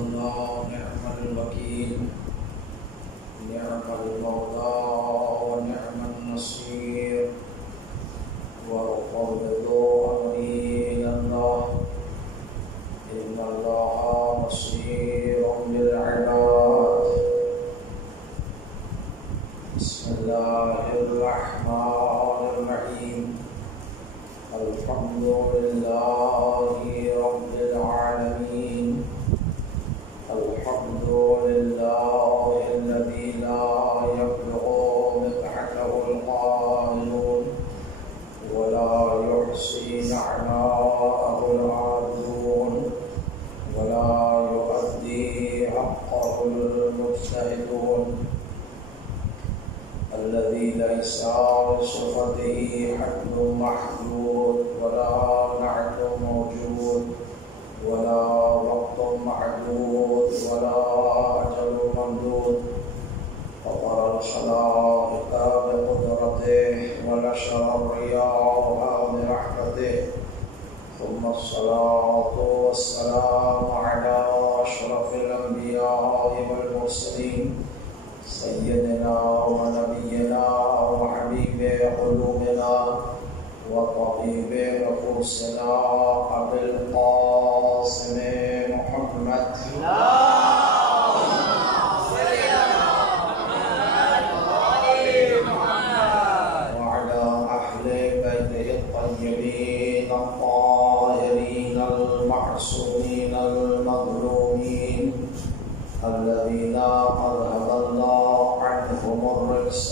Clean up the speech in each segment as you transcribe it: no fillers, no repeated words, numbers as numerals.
الله نعم الوكيل نعم المولى ونعم النصير وأفوض أمري إلى الله إن الله بصير بالعباد. بسم الله الرحمن الرحيم. الحمد لله رب العالمين. الحمد لله الذي لا يبلغ مدحته القائلون ولا يحصي نعماءه العابدون ولا يؤدي حقه المجتهدون الذي ليس لصفته حد محدود ولا نعت موجود ولا وقت معدود ولا أجل ممدود. فطر الخلائق بقدرته ونشر الرياح برحمته. ثم الصلاة والسلام على أشرف الأنبياء والمرسلين سيدنا ونبينا وحبيب قلوبنا وطبيب نفوسنا أبي القاسم محمد وعلى أهل بيته الطيبين الطاهرين المعصومين المظلومين الذين أذهب الله عنهم الرجس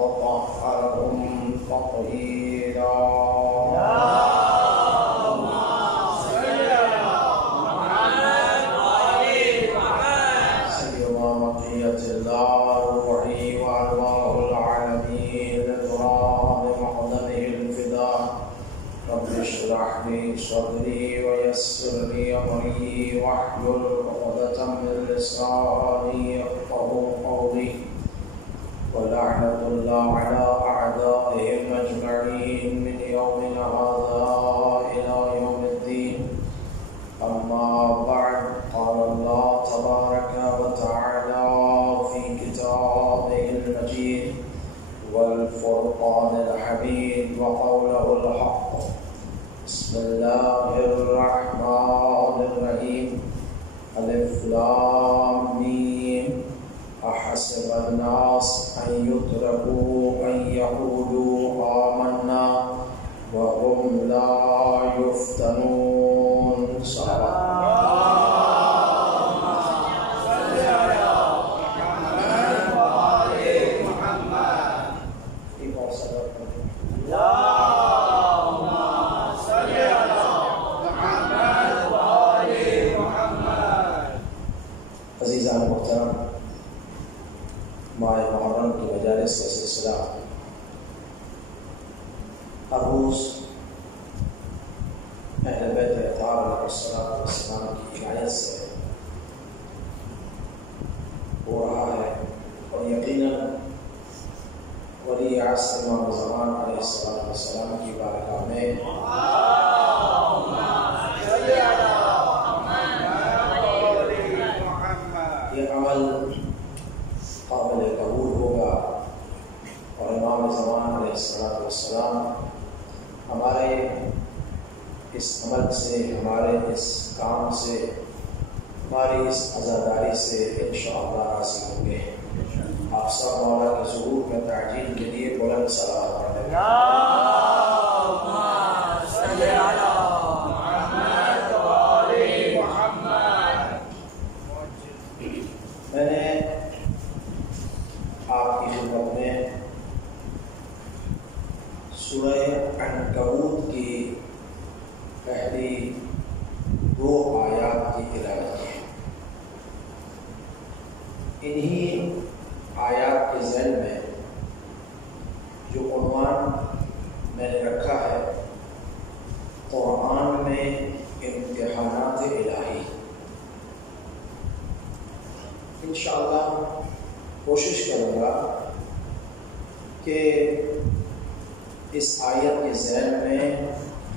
وطهرهم تطهيرا. اشرح لي صدري ويسر لي امري واحلل عقدة من لساني يفقهوا قولي. ولعنة الله على اعدائهم اجمعين من يومنا هذا الى يوم الدين. اما بعد، قال الله تبارك وتعالى في كتابه المجيد والفرقان الحميد وقوله الحق. بسم الله الرحمن الرحيم. الف لام ميم. احسب الناس ان يتركوا ان يقولوا آمنا وهم لا يفتنون. عزیزان محترم، ماہ محرم کی مجالس کا سلسلہ عروس اہل بیت اطہار علیہ السلام کی عنایت سے ہو رہا ہے، اور یقیناً ولی عصر امام زمان علیہ السلام کی بارگاہ میں یہ عمل قابل قبول ہوگا، اور امام زمان علیہ السلام ہمارے اس عمل سے، ہمارے اس کام سے، ہماری اس عزاداری سے انشاءاللہ راضی ہوں گے. آپ سب مولا کے ظہور میں تعجیل کے لیے بلند صلوات پڑھیں. میں نے آپ کی خدمت میں سورہ عنکبوت کی پہلی 2 آیات کی تلاوت کی. انہی آیات کے ذیل میں جو عنوان میں نے رکھا ہے، قرآن میں امتحانات الہی، انشاءاللہ کوشش کروں گا کہ اس آیت کے ذیل میں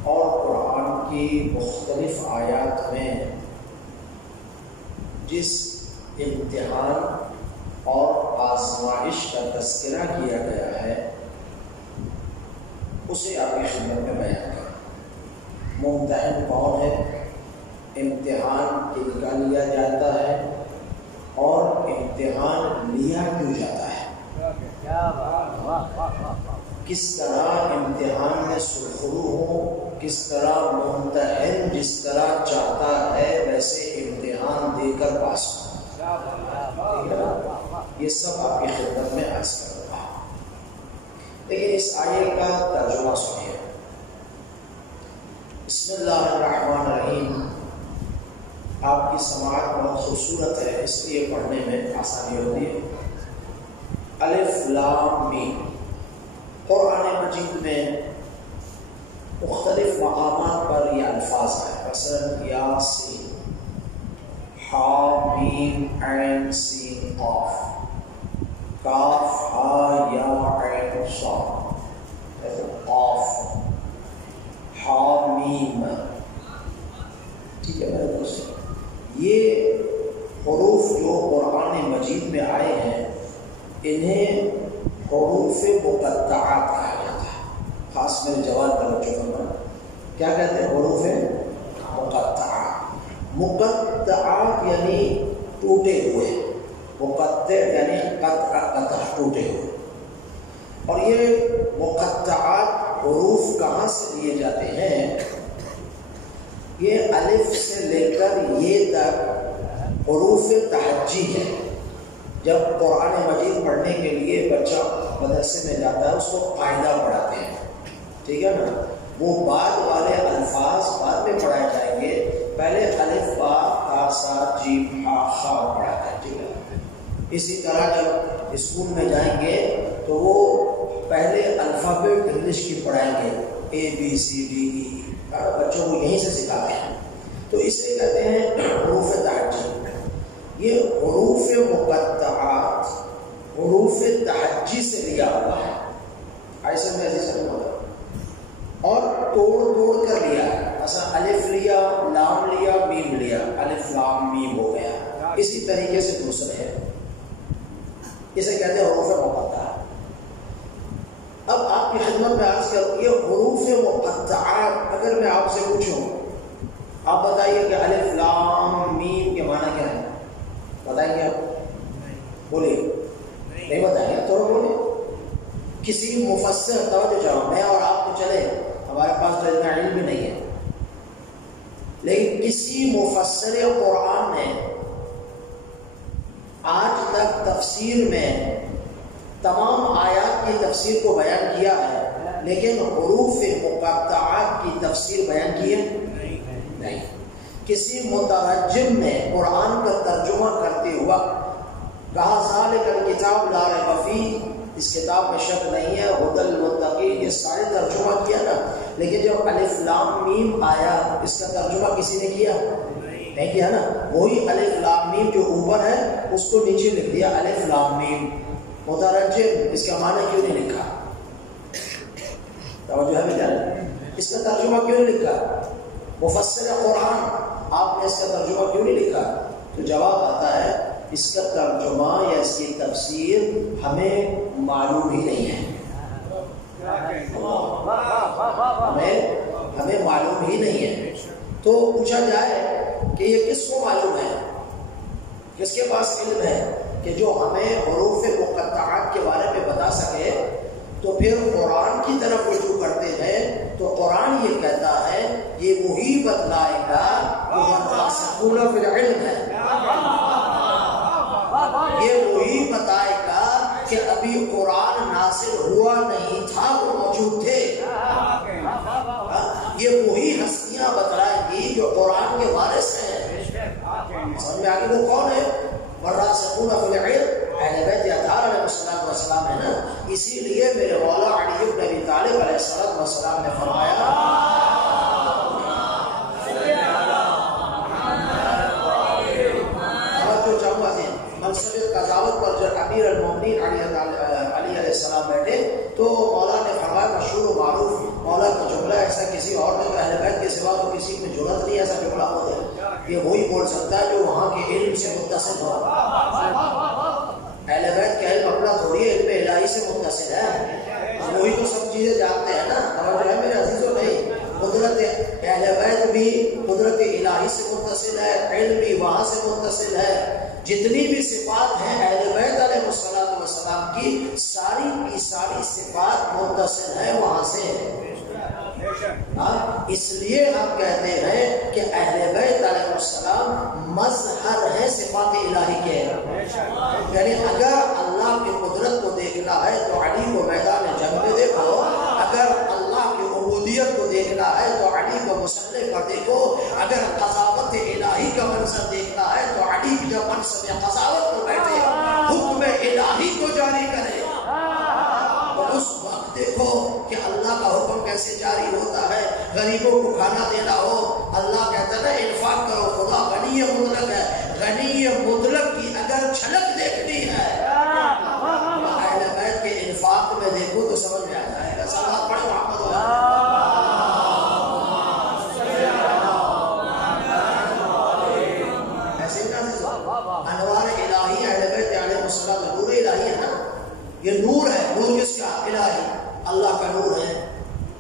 اور قرآن کی مختلف آیات میں جس امتحان اور آزمائش کا تذکرہ کیا گیا ہے اسے آپ کی خدمت میں بیان کریں۔ ممتحن کون ہے، امتحان کن کا لیا جاتا ہے اور امتحان لیا کیوں جاتا ہے، کس طرح امتحان میں سرخرو ہو، کس طرح ممتحن جس طرح چاہتا ہے ویسے امتحان دے کر پاس ہو، یہ سب آپ کی خدمت میں عرض کر رہا ہوں۔ لیکن اس آیے کا ترجمہ سنیے۔ بسم اللہ الرحمن الرحیم آپ کی سماعت بہت خوبصورت ہے، اس لیے پڑھنے میں آسانی ہوتی ہے۔ الف لام میم قرآن مجید میں مختلف مقامات پر یہ الفاظ ہیں، مثلا یاسین، حا میم عین سین قاف، کاف ہا یا عین صاد، قاف حا میم، ٹھیک ہے میرے دوستو۔ یہ حروف جو قرآن مجید میں آئے ہیں انہیں حروف مقطعات کہا جاتا ہے۔ خاص میرے جوان بچوں کو کیا کہتے ہیں؟ حروف مقطعات۔ مقطعات یعنی ٹوٹے ہوئے، مقطع یعنی قطع ٹوٹے ہوئے۔ اور یہ مقطعات حروف کہاں سے لیے جاتے ہیں؟ یہ الف سے لے کر یہ تک حروف تہجی ہے۔ جب قرآن مجید پڑھنے کے لیے بچہ مدرسے میں جاتا ہے اس کو قاعدہ پڑھاتے ہیں، ٹھیک ہے نا، وہ بعد والے الفاظ بعد میں پڑھائے جائیں گے، پہلے الف با تا سا جیم ہا خا پڑھاتے ہیں، ٹھیک ہے۔ اسی طرح جب اسکول میں جائیں گے تو وہ پہلے الفابیٹ انگلش کی پڑھائیں گے، اے بی سی ڈی ای، بچوں کو یہیں سے سکھاتے ہیں، تو اسے کہتے ہیں حروف تہجی۔ یہ حروف مقطعات حروف تہجی سے لیا ہوا ہے، ایسے میں ایسے سمجھا اور توڑ توڑ کر لیا ہے۔ مثلا الف لیا، لام لیا، میم لیا، الف لام میم ہو گیا۔ اسی طریقے سے دوسرے ہے، اسے کہتے ہیں حروف مقطعات۔ اب آپ کی خدمت میں عرض کروں، یہ حروف مقطعات اگر میں آپ سے پوچھوں، آپ بتائیے کہ الف لام میم کے معنی کیا ہے؟ بتائیں گے آپ؟ بولیے، نہیں بتائیں گے، تھوڑا بولے۔ کسی مفسر، توجہ چاہو، میں اور آپ تو چلے، ہمارے پاس تو اتنا علم بھی نہیں ہے، لیکن کسی مفسر قرآن نے آج تک تفسیر میں تمام آیات کی تفسیر کو بیان کیا ہے، لیکن حروف مقطعات کی تفسیر بیان کی ہے؟ نہیں۔ کسی مترجم نے قرآن کا ترجمہ کرتے ہوا کہا ذالک الکتاب لا ریب فیہ، اس کتاب میں شک نہیں ہے، ھدی للمتقین، یہ سارے ترجمہ کیا نا، لیکن جب الف لام میم آیا اس کا ترجمہ کسی نے کیا؟ نہیں کیا نا۔ وہی الف لام میم جو اوپر ہے اس کو نیچے لکھ دیا الف لام میم۔ مترجم اس کا معنی کیوں نہیں لکھا؟ توجہ ہے بیٹا، اس کا ترجمہ کیوں نہیں لکھا؟ مفسر قرآن آپ نے اس کا ترجمہ کیوں نہیں لکھا؟ تو جواب آتا ہے اس کا ترجمہ یا اس کی تفسیر ہمیں معلوم ہی نہیں ہے، ہمیں معلوم ہی نہیں ہے۔ تو پوچھا جائے کہ یہ کس کو معلوم ہے، کس کے پاس علم ہے کہ جو ہمیں حروف مقطعات کے بارے میں بتا سکے؟ تو پھر قرآن کی طرف رجوع کرتے ہیں تو قرآن یہ کہتا ہے یہ وہی بتلائے گا جو الراسخون فی العلم ہے، یہ وہی بتائے گا کہ ابھی قرآن نازل ہوا نہیں تھا، وہ موجود تھے، یہ وہی ہستیاں بتلائیں گی جو قرآن کے وارث ہیں۔ سمجھ میں آگے وہ کون ہے؟ والراسخون فی العلم، اہل بیت اطہار علیہ السلام ہے نا۔ اسی لیے میرے مولا علی بن ابی طالب علیہ السلام نے فرمایا منصب قضاوت پر جب امیر المومنین علی علیہ السلام بیٹھے تو مولا نے فرمایا مشہور و معروف مولا کا جملہ، ایسا کسی اور نے اہل بیت کے سوا تو کسی میں ضرورت نہیں ایسا جملہ ہو جائے، یہ وہی بول سکتا ہے جو وہاں کے علم سے متصل ہو. اہل بیت کا علم اپنا تھوڑی ہے، علم الہی سے متصل ہے. وہی تو سب چیزیں جانتے ہیں نا. سمجھ رہے ہیں میرے عزیزوں؟ نہیں، قدرت اہل بیت بھی قدرت الہی سے متصل ہے، علم بھی وہاں سے متصل ہے. جتنی بھی صفات ہیں اہل بیت علیہ السلام کی، ساری کی ساری صفات متصل ہے وہاں سے. اس لیے ہم کہتے ہیں کہ اہل بیت علیہ السلام مظہر ہے صفات الہی کے. یعنی اگر اللہ کی قدرت کو دیکھنا ہے تو علی کو میدان جنگ میں دیکھو، اگر اللہ کی عبودیت کو دیکھنا ہے تو علی کو مسلح پر دیکھو، اگر قضاوت الہی کا منظر دیکھنا ہے تو علی جب منصب قضاوت پر بیٹھے حکم الہی کو جاری کرے تو اس وقت دیکھو کہ اللہ کا حکم کیسے جاری ہوتا ہے. غریبوں کو کھانا دینا ہو، اللہ کہتا ہے نا انفاق کرو، خدا غنی مطلق ہے. غنی مطلق کی اگر جھلک دیکھنی ہے اہل بیت کے انفاق میں دیکھو تو سمجھ میں آ جائے گا. صلوات پڑھو محمد ایسے انوار الہی اہل بیت علیہ السلام نور الہی ہے نا. یہ نور ہے. نور کس کا؟ الہی، اللہ کا نور ہے.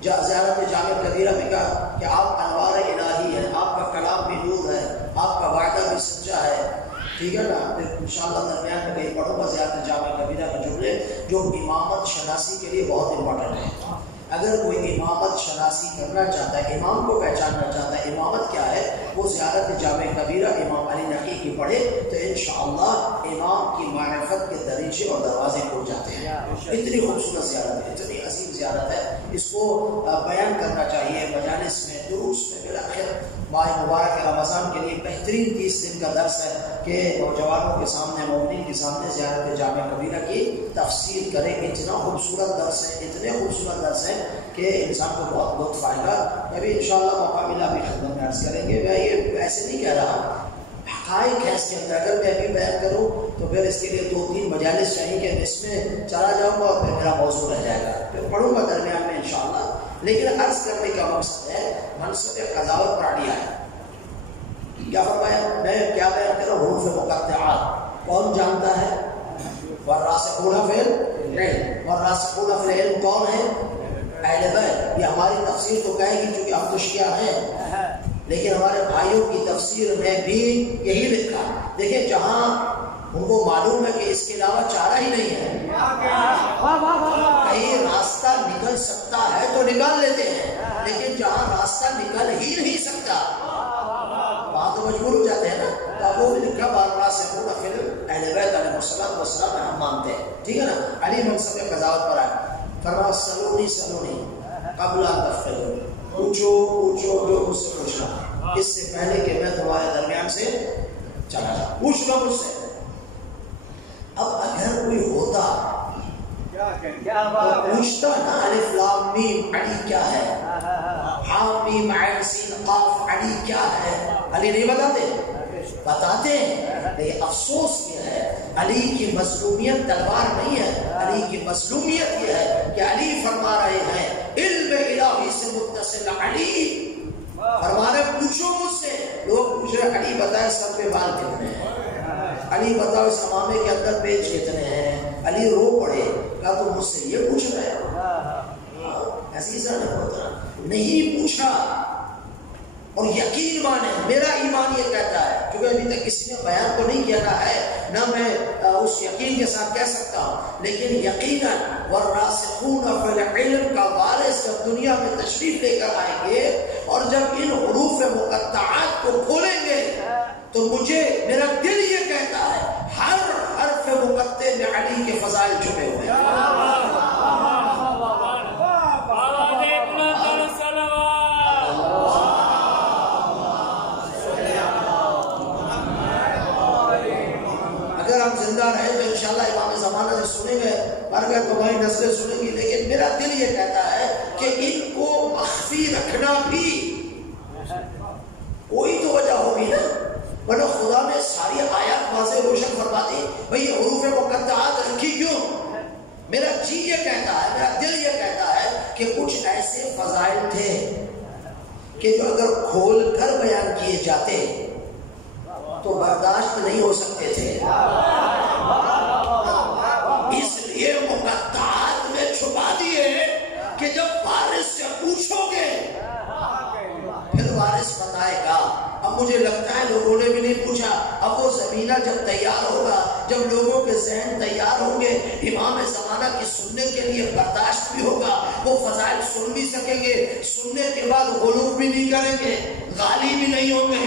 زیارت جامع کبیرہ میں کہا کہ آپ انوار الہی ہیں، آپ کا کلام بھی نور ہے، آپ کا وعدہ بھی سچا ہے. ٹھیک ہے نا؟ انشاءاللہ درمیان میں کہیں پڑھوں گا زیارت جامع کبیرہ کے جملے جو امامت شناسی کے لیے بہت امپورٹنٹ ہے. اگر کوئی امامت شناسی کرنا چاہتا ہے، امام کو پہچاننا چاہتا ہے، امامت کیا ہے، وہ زیارت جامع کبیرہ امام علی نقی کی پڑھے تو انشاءاللہ امام کی معرفت کے دریچے اور دروازے کھل جاتے ہیں. اتنی خوبصورت زیارت ہے، اتنی عظیم زیارت ہے. اس کو بیان کرنا چاہیے مجالس میں، دروس میں. بالآخر ماہ مبارک رمضان کے لیے بہترین 30 دن کا درس ہے کہ نوجوانوں کے سامنے، مومنین کے سامنے زیارت جامع کبیرہ کی تفصیل کریں. اتنا خوبصورت درس ہے، اتنے خوبصورت درس ہے کہ انسان کو بہت لطف آئے گا. ابھی انشاءاللہ موقع ملا بھی خدمت میں عرض کریں گے. میں یہ ایسے نہیں کہہ رہا، حقائق ہے اس کے اندر. اگر میں ابھی بیان کروں تو پھر اس کے لیے 2-3 مجالس چاہیے کہ اس میں چلا جاؤں گا اور پھر میرا موضوع رہ جائے گا. پھر پڑھوں گا درمیان میں انشاءاللہ. لیکن عرض کرنے کا مقصد ہے منصب قضاوت پر آڑیا ہے. کیا فرمایا؟ میں کیا بیان کروں؟ حروف مقطعات کون جانتا ہے؟ والراسخون فی العلم. والراسخون فی العلم کون ہے؟ اہل بیت. یہ ہماری تفسیر تو کہے گی چونکہ ہم تو شیعہ ہیں، لیکن ہمارے بھائیوں کی تفسیر میں بھی یہی لکھا. دیکھیں جہاں ان کو معلوم ہے کہ اس کے علاوہ چارہ ہی نہیں ہے، کہیں راستہ نکل سکتا ہے تو نکال لیتے ہیں، لیکن جہاں راستہ نکل ہی نہیں سکتا وہاں تو مجبور ہو جاتے ہیں نا. تو اب وہ لکھا والراسخون فی العلم اہل بیت علیہ السلام ہم مانتے ہیں. ٹھیک ہے نا؟ علی منصب قضاوت پر آئے. فرمایا سلونی سلونی قبل ان تفعلوا، پوچھو پوچھو جو مجھ سے پوچھنا، اس سے پہلے کہ میں تمہارے درمیان سے چلا جاؤں. پوچھ لو مجھ سے. اب اگر کوئی ہوتا تو پوچھتا نا الف لام میم علی کیا ہے، حا میم عین سین قاف علی کیا ہے. علی نہیں بتاتے؟ بتاتے ہیں. لیکن افسوس یہ ہے علی کی مظلومیت تلوار نہیں ہے، علی کی مظلومیت یہ ہے کہ علی فرما رہے ہیں علم الہی سے متصل علی فرما رہے پوچھو مجھ سے. لوگ پوچھ رہے علی بتائے سر پہ بال کتنے ہیں، علی بتاؤ اس امامے کے اندر پیچ کتنے ہیں. علی رو پڑے کہا تو مجھ سے یہ پوچھ رہے ہو؟ ایسی نہیں پوچھا. اور یقین مانے، میرا ایمان یہ کہتا ہے، کیونکہ ابھی تک کسی نے بیان تو نہیں کیا ہے، نہ میں اس یقین کے ساتھ کہہ سکتا ہوں، لیکن یقیناً والراسخون فی العلم کا وارث جب دنیا میں تشریف لے کر آئیں گے اور جب ان حروف مقطعات کو کھولیں گے تو مجھے میرا دل یہ کہتا ہے ہر حرف مقطع میں علی کے فضائل چھپے ہوئے ہیں. زندہ رہے تو انشاءاللہ امام زمانہ سے سنیں گے، مر گئے تو وہی نسلیں سنیں گی. لیکن میرا دل یہ کہتا ہے کہ ان کو مخفی رکھنا بھی کوئی تو وجہ ہوگی نا، ورنہ خدا نے ساری آیات واضح روشن فرما دی. بھئی حروف مقطعات رکھی کیوں؟ میرا جی یہ کہتا ہے، میرا دل یہ کہتا ہے کہ کچھ ایسے فضائل تھے کہ جو اگر کھول کر بیان کیے جاتے تو برداشت نہیں ہو سکتے تھے، اس لیے مقطعات میں چھپا دیے کہ جب وارث سے پوچھو گے پھر وارث بتائے گا۔ اب مجھے لگتا ہے لوگوں نے بھی نہیں پوچھا، اب وہ زمینہ جب تیار ہوگا، جب لوگوں کے ذہن تیار ہوں گے، امام زمانہ کی سننے کے لیے برداشت بھی ہوگا، وہ فضائل سن بھی سکیں گے، سننے کے بعد غلو بھی نہیں کریں گے، غالی بھی نہیں ہوں گے۔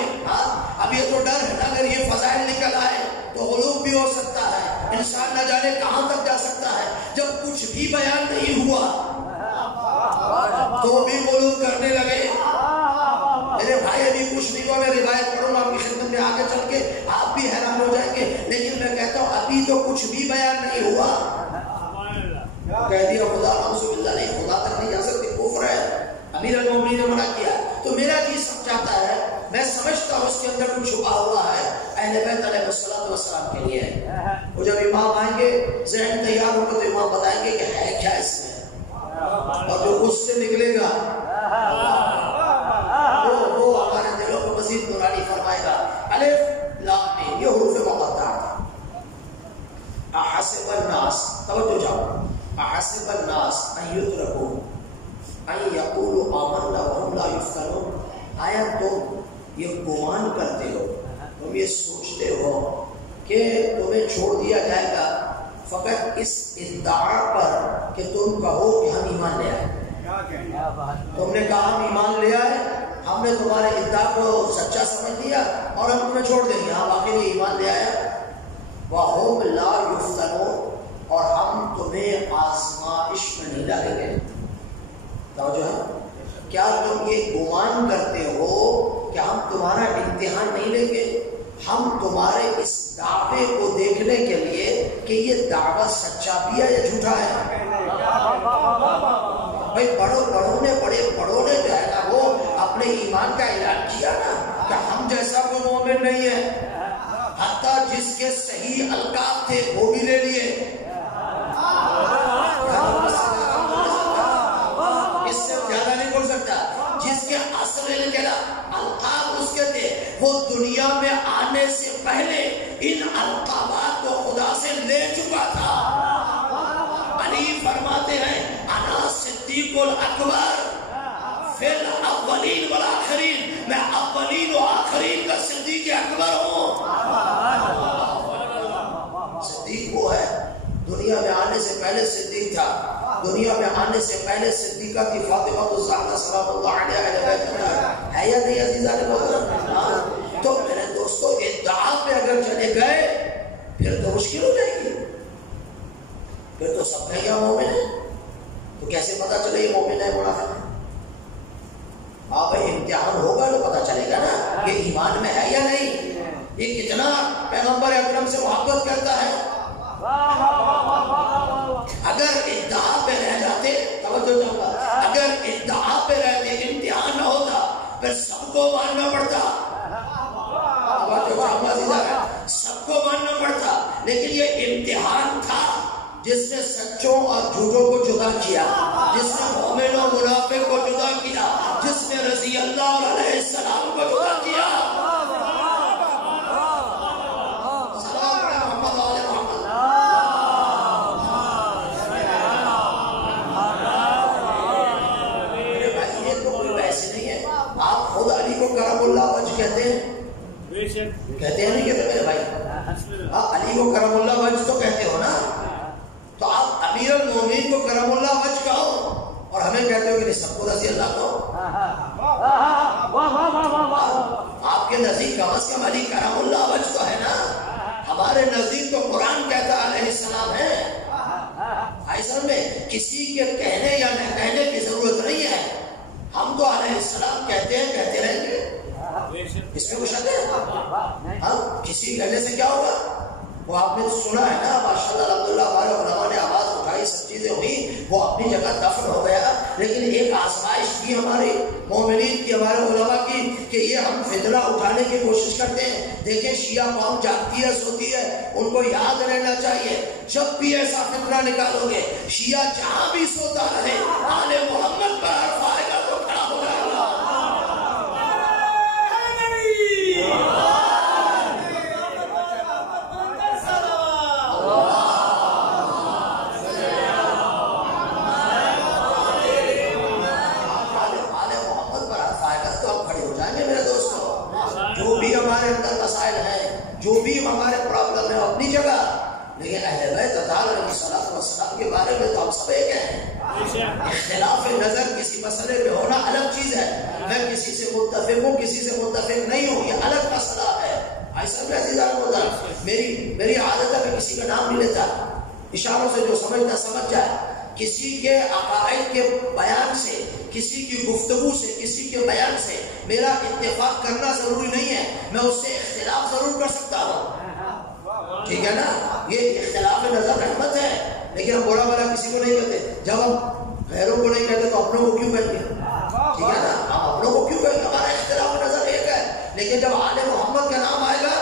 اب یہ تو ڈر ہے نا، اگر یہ فضائل نکل آئے تو غلو بھی ہو سکتا ہے، انسان نہ جانے کہاں تک جا سکتا ہے۔ جب کچھ بھی بیان نہیں ہوا تو بھی غلو کرنے لگے۔ میرے بھائی ابھی کچھ نہیں ہوا، میں روایت پڑھوں گا آپ کی خدمت میں آگے چل کے، آپ بھی حیران ہو جائیں گے، لیکن میں کہتا ہوں ابھی تو کچھ بھی بیان نہیں ہوا، کہہ دیا خدا نعوذ باللہ، نہیں خدا تک نہیں جا سکتے، کفر ہے، امیر المومنین نے منع کیا۔ تو میرا جی سمجھاتا ہے، میں سمجھتا ہوں اس کے اندر کچھ چھپا ہوا ہے اہل بیت علیہ السلام کے لیے۔ وہ جب امام آئیں گے، ذہن تیار ہوگا تو امام بتائیں گے کہ ہے کیا اس میں، اور جو اس سے نکلے گا وہ ہمارے دلوں کو مزید نورانی فرمائے گا۔ الف لام میم، یہ حروف مقطعہ۔ احسب الناس، توجہ جاؤ، احسب الناس ان یترکوا ان یقولوا آمنا وهم لا یفتنون، آیا تم یہ گمان کرتے ہو، تم یہ سوچتے ہو کہ تمہیں چھوڑ دیا جائے گا فقط اس ادعا پر کہ تم کہو کہ ہم ایمان لے آئے؟ تم نے کہا ہم ایمان لے آئے، ہم نے تمہارے ادعا کو سچا سمجھ لیا اور ہم تمہیں چھوڑ دیں گے، ہاں واقعی یہ ایمان لے آیا۔ وَهُمْ لَا يُفْتَنُونَ، اور ہم تمہیں آزمائش میں نہیں ڈالیں گے۔ توجہ ہے، کیا تم یہ گمان کرتے ہو کہ ہم تمہارا امتحان نہیں لیں گے؟ ہم تمہارے اس دعوے کو دیکھنے کے لیے کہ یہ دعویٰ سچا بھی ہے یا جھوٹا ہے۔ بھائی بڑوں نے جو ہے نا وہ اپنے ایمان کا اعلان کیا نا کہ ہم جیسا کوئی مومن نہیں ہے، حتیٰ جس کے صحیح القاب تھے وہ بھی لے لیے، اس سے زیادہ نہیں بول سکتا، جس کے اصل القاب اس کے تھے وہ دنیا میں آنے سے پہلے ان القابات کو خدا سے لے چکا تھا۔ علی فرماتے ہیں انا صدیق الاکبر فی الاولین والآخرین، میں اولین و آخرین کا صدیق اکبر ہوں۔ صدیق وہ ہے، دنیا میں آنے سے پہلے صدیق تھا، دنیا میں آنے سے پہلے صدیقہ کی فاطمہ الزہرا سلام اللہ علیہ ہے یا نہیں عزیزان محترم؟ تو میرے دوستو ادعا پہ اگر چلے گئے پھر تو مشکل ہو جائے گی، پھر تو سب کہیں مومن ہے، تو کیسے پتا چلے یہ مومن ہے منافق ہے؟ ہاں بھائی امتحان ہوگا تو پتا چلے گا نا یہ ایمان میں ہے یا نہیں، یہ کتنا پیغمبر اکرم سے محبت کرتا ہے۔ اگر ادعا پہ رہ جاتے، توجہ جاؤں گا، اگر ادعا پہ رہتے امتحان نہ ہوتا پھر سب کو ماننا پڑتا، سب کو ماننا پڑتا، لیکن یہ امتحان تھا جس نے سچوں اور جھوٹوں کو جدا کیا، جس نے مومن و منافق کو جدا کیا، جس نے رضی اللہ اور علیہ السلام کو جدا کیا۔ کرم اللہ وجہ کہتے ہیں نہیں کہتے میرے بھائی؟ علی کو کرم اللہ وجہ تو کہتے ہو نا، تو آپ امیر المومنین کو کرم اللہ وجہ کہو اور ہمیں کہتے ہو کہ نہیں سب کو رضی اللہ کہو۔ آپ کے نزدیک کم از کم علی کرم اللہ وجہ تو ہے نا، ہمارے نزدیک تو قرآن کہتا علیہ السلام ہے۔ ایسا میں کسی کے کہنے یا نہ کہنے کی ضرورت نہیں ہے، ہم تو علیہ السلام کہتے ہیں، کہتے رہیں گے، اس میں کچھ ہے؟ ہم کسی کہنے سے کیا ہوگا؟ وہ آپ نے سنا ہے نا ماشاءاللہ الحمدللہ ہمارے علماء نے آواز اٹھائی، سب چیزیں ہوئی، وہ اپنی جگہ دفن ہو گیا، لیکن ایک آزمائش کی ہماری مومنین کی، ہمارے علماء کی، کہ یہ ہم فتنہ اٹھانے کی کوشش کرتے ہیں۔ دیکھیں شیعہ قوم جاگتی ہے، سوتی ہے، ان کو یاد رہنا چاہیے جب بھی ایسا فتنہ نکالو گے شیعہ جہاں بھی سوتا رہے آل محمد پر حرف آئے گا تو کھڑا ہو جائے گا۔ جو بھی ہمارے پرابلم ہے اپنی جگہ، لیکن اہل بیت اطہار علیہ السلام کے بارے میں تو ہم سب ایک ہیں۔ اختلاف نظر کسی مسئلے میں ہونا الگ چیز ہے، میں کسی سے متفق ہوں کسی سے متفق نہیں ہوں، یہ الگ مسئلہ ہے۔ ایسا بھی عزیزان ہوتا میری عادت ہے میں کسی کا نام نہیں لیتا، اشاروں سے جو سمجھنا سمجھ جائے۔ کسی کے عقائد کے بیان سے، کسی کی گفتگو سے، کسی کے بیان سے میرا اتفاق کرنا ضروری نہیں ہے، میں اس سے اختلاف ضرور کر سکتا ہوں، ٹھیک ہے نا؟ یہ اختلاف نظر رحمت ہے، لیکن ہم برا بھلا کسی کو نہیں کہتے۔ جب ہم غیروں کو نہیں کہتے تو اپنوں کو کیوں کہیں گے؟ ٹھیک ہے نا، ہم اپنوں کو کیوں کہیں گے؟ ہمارا اختلاف نظر ایک ہے، لیکن جب آل محمد کا نام آئے گا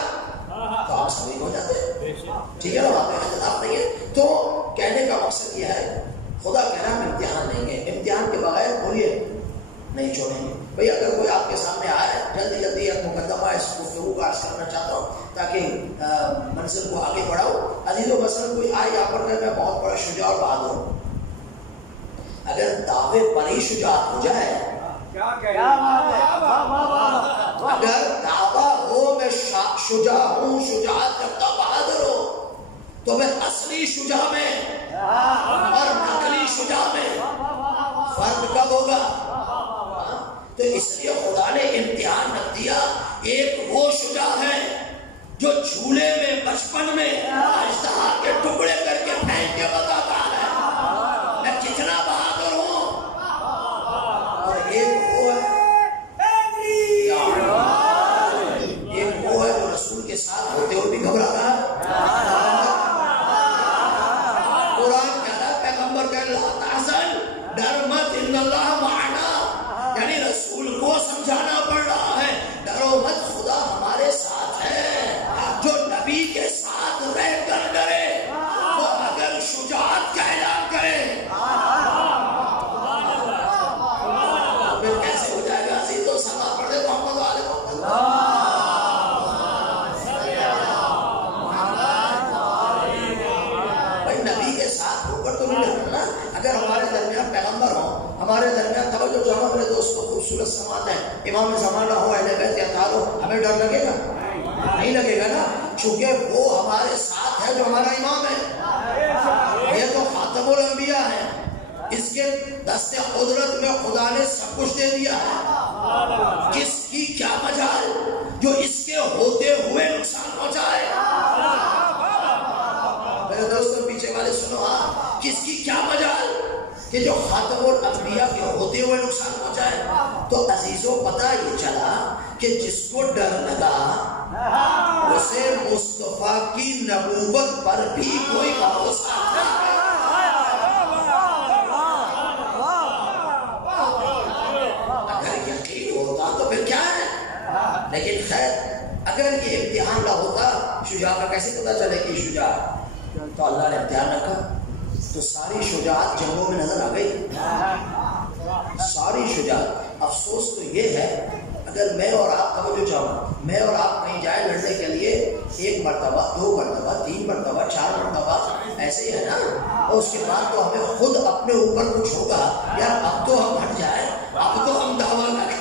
تو آپ سبھی ہو جاتے ہیں، ٹھیک ہے نا؟ وہاں پہ اختلاف نہیں ہے۔ تو کہنے کا مقصد یہ ہے، خدا کہہ رہا ہم امتحان لیں گے، امتحان کے بغیر بولیے نہیں چھوڑیں گے۔ بھئی اگر کوئی آپ کے سامنے آئے، جلدی جلدی ایک مقدمہ اس گفتگو کا عرض کرنا چاہتا ہوں تاکہ منزل کو آگے بڑھاؤ۔ عزیزو مثلا کوئی آئے یہاں پر کہ میں بہت بڑا شجاع اور بہادر ہوں، اگر دعوے پر ہی شجاعت ہو جائے، اگر دعویٰ ہو میں شجاع ہوں، شجاعت کرتا بہادر ہوں، تو میں اصلی شجاع میں اور نقلی شجاع میں فرق کب ہوگا؟ تو اس لیے خدا نے امتحان رکھ دیا۔ ایک وہ شجاع ہے جو جھولے میں بچپن میں اژدہا کے ٹکڑے کر کے پھینک کے بتاتا ہے میں کتنا بہادر ہوں، اور ایک وہ ہے جو رسول کے ساتھ ہوتے ہوئے بھی گھبراتا ہے۔ قرآن کہہ رہا ہے، پیغمبر کہہ رہا ہے، لا تحزن، ڈر مت، ان اللہ معنا، یعنی رسول کو سمجھانا پڑ رہا ہے، ڈرو مت، خدا ہمارے ساتھ ہے۔ جو نبی کے ساتھ رہ کر ڈرے وہ اگر شجاعت کا اعلان کرے پھر کیسے ہو جائے گا؟ عزیزو سما پڑھے محمد و آل محمد۔ اگر ہمارے درمیان پیغمبر ہوں، ہمارے درمیان توجہ جو ہمارے دوست کو خوبصورت سماعت ہے، امام زمانہ ہو، اہل بیت اطہار ہو، ہمیں ڈر لگے گا؟ نہیں لگے گا نا، چونکہ وہ ہمارے ساتھ ہے جو ہمارا امام ہے۔ یہ تو خاتم الانبیاء ہے، اس کے دست قدرت میں خدا نے سب کچھ دے دیا ہے، کس کی کیا مجال جو اس کے ہوتے ہوئے نقصان پہنچائے؟ میرے دوستوں پیچھے والے سنو، ہاں، کس کی کیا مجال کہ جو خاتم الانبیاء کے ہوتے ہوئے نقصان پہنچائے؟ تو عزیزوں پتہ یہ چلا کہ جس کو ڈر لگا اسے مصطفیٰ کی نبوت پر بھی کوئی بھروسہ نہیں۔ اگر یقین ہوتا تو پھر کیا ہے، لیکن خیر اگر یہ امتحان نہ ہوتا، شجاع کا کیسے پتہ چلے کہ شجاع؟ تو اللہ نے امتحان رکھا تو ساری شجاعت جنگوں میں نظر آ گئی، ساری شجاعت۔ افسوس تو یہ ہے اگر میں اور آپ توجہ چاہوں، میں اور آپ کہیں جائیں لڑنے کے لیے، ایک مرتبہ، دو مرتبہ، تین مرتبہ، چار مرتبہ، ایسے ہی ہے نا، اور اس کے بعد تو ہمیں خود اپنے اوپر کچھ ہوگا، یار اب تو ہم ہٹ جائیں، اب تو ہم دعویٰ کریں۔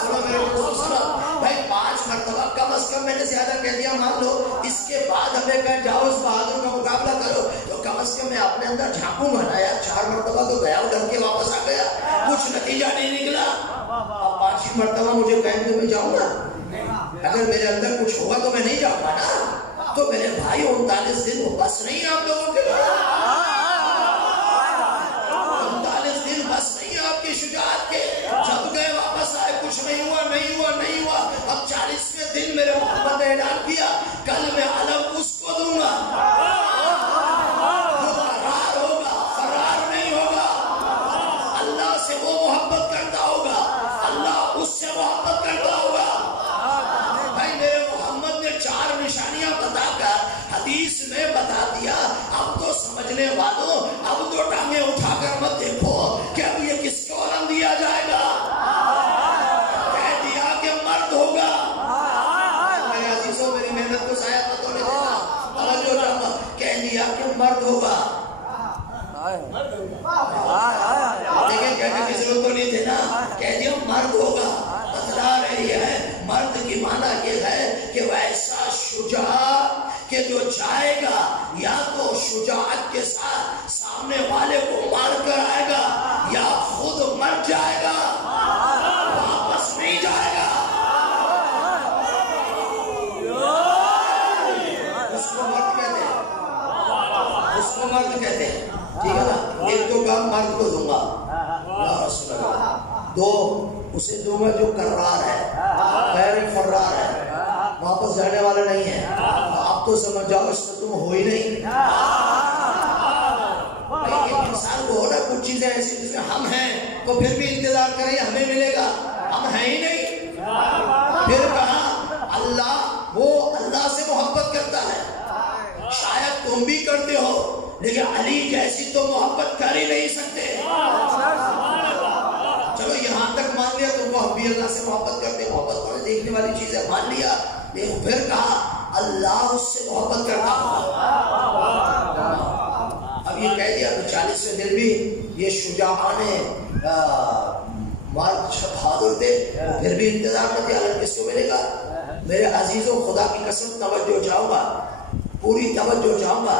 سنو میرے دوستو، سنو بھائی، 5 مرتبہ کم از کم میں نے زیادہ کہہ دیا، مان لو اس کے بعد ہمیں کہیں جاؤ اس بہادر کا مقابلہ کرو، تو کم از کم میں اپنے اندر جھانکوں گا نا، یار 4 مرتبہ تو گیا، ڈر کے واپس آ گیا، کچھ نتیجہ نہیں نکلا، اب 5 مرتبہ مجھے کہیں کہ میں جاؤں گا؟ اگر میرے اندر کچھ ہوگا تو میں نہیں جاؤں گا نا۔ تو میرے بھائی 39 دن وہ بس نہیں آپ لوگوں کے لیے، 39 دن بس نہیں آپ کی شجاعت کے، جب گئے واپس آئے، کچھ نہیں ہوا، نہیں ہوا، نہیں ہوا، اب 40ویں دن میرے محمد نے اعلان کیا، کل میں علم اس کو دوں گا جو فرار ہوگا، فرار نہیں ہوگا، اللہ سے وہ محبت کرتا ہوگا، اللہ اس سے محبت کرتا ہوگا۔ بھائی میرے محمد نے 4 نشانیاں بتا کر حدیث میں بتا دیا، اب تو سمجھنے والوں اب تو ٹانگیں اٹھا کر مت دیکھو کہ اب یہ کس کو علم دیا جائے گا، کہہ دیا کہ مرد ہوگا۔ میرے عزیزوں میری محنت کو ضائع مت ہونے دینا، توجہ رکھنا، کہہ دیا کہ مرد ہوگا، لیکن کہنے کی ضرورت تو نہیں تھی نا، کہہ دیا مرد ہوگا۔ بتلا رہی ہے مرد کی معنی یہ ہے جو جائے گا یا تو شجاعت کے ساتھ سامنے والے کو مار کر آئے گا یا خود مر جائے گا، واپس نہیں جائے گا۔ اس کو مرد کہتے ہیں، اس کو مرد کہتے ہیں، ٹھیک ہے نا۔ ایک تو کام مرد کو دوں گا یا رسول اللہ، دو اسے دوں گا جو کرار ہے، غیر فرار ہے، واپس جانے والا نہیں ہے۔ آپ تو سمجھ جاؤ اس میں تم ہو ہی نہیں۔ انسان کو ہونا کچھ چیزیں ایسی جس میں ہم ہیں تو پھر بھی انتظار کریں ہمیں ملے گا، ہم ہیں ہی نہیں۔ پھر کہا اللہ، وہ اللہ سے محبت کرتا ہے، شاید تم بھی کرتے ہو لیکن علی جیسی تو محبت کر ہی نہیں سکتے۔ چلو یہاں تک مان لیا تم کو ہم بھی اللہ سے محبت کرتے ہیں، محبت کرنے دیکھنے والی چیز ہے، مان لیا۔ لیکن پھر کہا اللہ اس سے محبت کرتا ہوں۔ اب یہ کہہ دیا تو 40ویں دن بھی یہ شجاعانے مرد بہادر تھے، پھر بھی انتظار کرتے اللہ کس کو ملے گا۔ میرے عزیزوں خدا کی قسم توجہ چاہوں گا، پوری توجہ چاہوں گا،